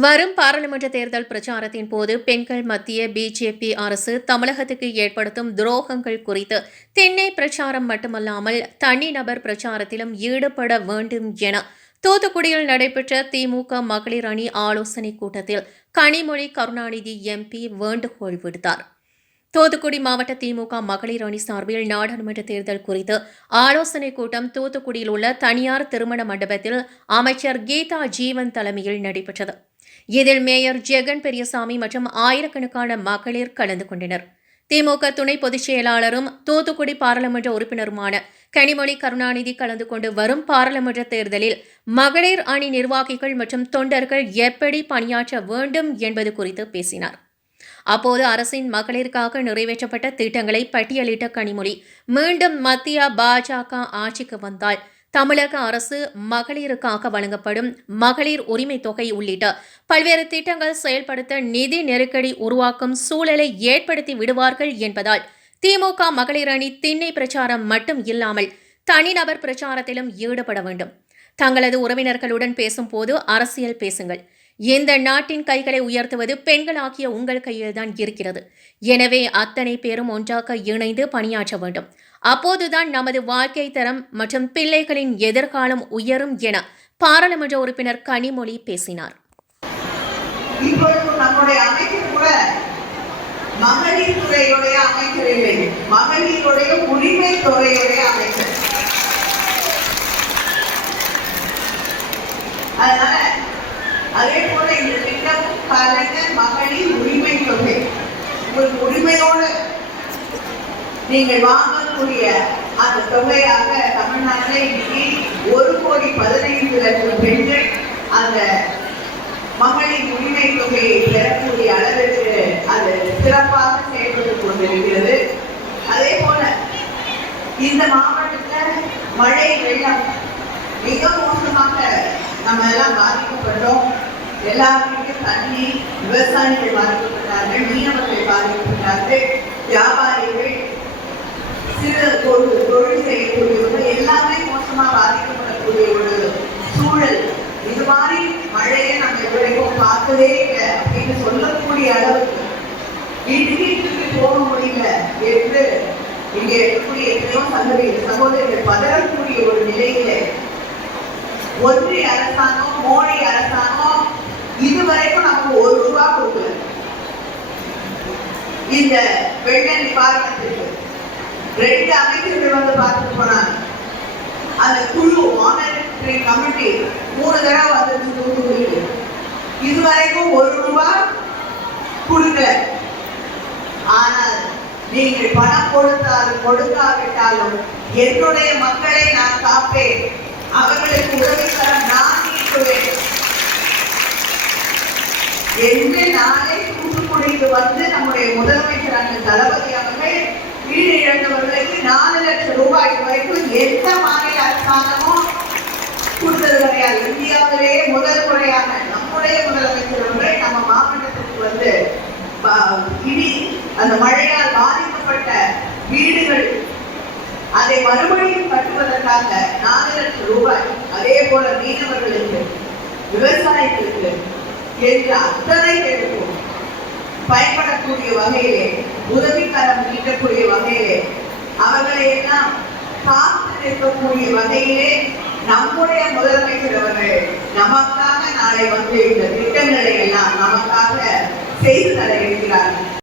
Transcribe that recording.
வரும் பாராளுமன்ற தேர்தல் பிரச்சாரத்தின் போது பெண்கள் மத்திய பிஜேபி அரசு தமிழகத்துக்கு ஏற்படுத்தும் துரோகங்கள் குறித்து தென்னை பிரச்சாரம் மட்டுமல்லாமல் தனிநபர் பிரச்சாரத்திலும் ஈடுபட வேண்டும் என தூத்துக்குடியில் நடைபெற்ற திமுக மகளிர் அணி ஆலோசனைக் கூட்டத்தில் கனிமொழி கருணாநிதி எம்பி வேண்டுகோள் விடுத்தார். தூத்துக்குடி மாவட்ட திமுக மகளிர் அணி சார்பில் நாடாளுமன்ற தேர்தல் குறித்து ஆலோசனைக் கூட்டம் தூத்துக்குடியில் உள்ள தனியார் திருமண மண்டபத்தில் அமைச்சர் கீதா ஜீவன் தலைமையில் நடைபெற்றது. இதில் மேயர் ஜெகன் பெரியசாமி மற்றும் ஆயிரக்கணக்கான மகளிர் கலந்து கொண்டனர். திமுக துணை பொதுச் செயலாளரும் தூத்துக்குடி பாராளுமன்ற உறுப்பினருமான கனிமொழி கருணாநிதி கலந்து கொண்டு வரும் பாராளுமன்ற தேர்தலில் மகளிர் அணி நிர்வாகிகள் மற்றும் தொண்டர்கள் எப்படி பணியாற்ற வேண்டும் என்பது குறித்து பேசினார். அப்போது அரசின் மகளிருக்காக நிறைவேற்றப்பட்ட திட்டங்களை பட்டியலிட்ட கனிமொழி மீண்டும் மத்திய பாஜக ஆட்சிக்கு வந்தால் தமிழக அரசு மகளிருக்காக வழங்கப்படும் மகளிர் உரிமை தொகை உள்ளிட்ட பல்வேறு திட்டங்கள் செயல்படுத்த நிதி நெருக்கடி உருவாக்கும் சூழலை ஏற்படுத்தி விடுவார்கள் என்பதால் திமுக மகளிர் அணி திண்ணை பிரச்சாரம் மட்டும் இல்லாமல் தனிநபர் பிரச்சாரத்திலும் ஈடுபட வேண்டும். தங்களது உறவினர்களுடன் பேசும்போது அரசியல் பேசுங்கள். இந்த நாட்டின் கைகளை உயர்த்துவது பெண்களாகிய உங்கள் கையில்தான் இருக்கிறது. எனவே அத்தனை பேரும் ஒன்றாக இணைந்து பணியாற்ற வேண்டும். அப்போதுதான் நமது வாழ்க்கை தரம் மற்றும் பிள்ளைகளின் எதிர்காலம் உயரும் என பாராளுமன்ற உறுப்பினர் கனிமொழி பேசினார். மகளிர் துறையுடைய அமைச்சர் இல்லை மகளிருடைய உரிமை துறையுடைய அமைச்சர். அதனால அதே போல இந்த திட்டம் கலைஞர் மகளிர் உரிமை தொகை. ஒரு உரிமையோடு நீங்கள் வாங்கக்கூடிய அந்த தொகையாக தமிழ்நாட்டில் இன்னைக்கு ஒரு கோடி பதினைந்து லட்சம் பெண்கள் அந்த மகளிர் உரிமை தொகையை பெறக்கூடிய அளவிற்கு அது சிறப்பாக செயல்பட்டு கொண்டிருக்கிறது. அதே போல இந்த மாவட்டத்தில் மழை வெள்ளம் மிக மோசமாக நம்ம எல்லாம் பாதிக்கப்பட்டோம். எல்லாருக்கும் தண்ணி விவசாயிகள் பாதிக்கப்பட்டார்கள் மீனவர்கள் பாதிக்கப்பட்டார்கள் வியாபாரிகள் சிறு தொழில் தொழில் செய்யக்கூடியவர்கள் எல்லாமே மோசமா பாதிக்கப்படக்கூடிய ஒரு சூழல். இது மாதிரி மழையை நம்ம இதுவரைக்கும் பார்த்ததே இல்லை அப்படின்னு சொல்லக்கூடிய அளவுக்கு வீட்டுக்கு வீட்டுக்கு போக முடியல என்று இங்கே இருக்கக்கூடிய எத்தனையோ சகோதரி சகோதரிகள் பதறக்கூடிய ஒரு நிலையில ஒன்றிய அரசாங்கம் மோடி அரசாங்கம் இதுவரைக்கும் நமக்கு ஒரு ரூபா கொடுக்கல. இந்த வெள்ள நிவாரணத்துக்கு ரெண்டு அமைச்சர்கள் வந்து பார்த்துட்டு போனாங்க. அந்த குழு ஆனரி கமிட்டி மூணு தடவை வந்து தூத்துக்குடிக்கு இதுவரைக்கும் ஒரு ரூபா கொடுக்கல. ஆனால் நீங்கள் பணம் கொடுத்தாலும் கொடுக்காவிட்டாலும் என்னுடைய மக்களை நான் காப்பேன். அவர்களுக்கு உதவி தர நான் இருக்கிறேன் என்று நாளை தூத்துக்குடிக்கு வந்து நம்முடைய முதலமைச்சரான தளபதி அவர்கள் வீடு இழந்தவர்களுக்கு நாலு லட்சம் ரூபாய் வரைக்கும் எந்த மாநில அரசாங்கமும் கொடுத்தது கிடையாது. இந்தியாவிலேயே முதல் முறையாக நம்முடைய முதலமைச்சர் அவர்கள் நம்ம மாவட்டத்துக்கு வந்து ப- இடி அந்த மழையால் பாதிக்கப்பட்ட வீடுகள் அதை மறுபடியும் கட்டுவதற்காக நாலு லட்சம் ரூபாய் அதே போல மீனவர்களுக்கு விவசாயிகளுக்கு என்று அத்தனை பேருக்கும் பயன்படக்கூடிய வகையிலே உதவிக்கரம் நீட்டக்கூடிய வகையிலே அவர்களை எல்லாம் காத்து நிற்கக்கூடிய வகையிலே நம்முடைய முதலமைச்சர் அவர்கள் நமக்காக நாளை வந்து இந்த திட்டங்களை எல்லாம் நமக்காக செய்து தர இருக்கிறார்கள்.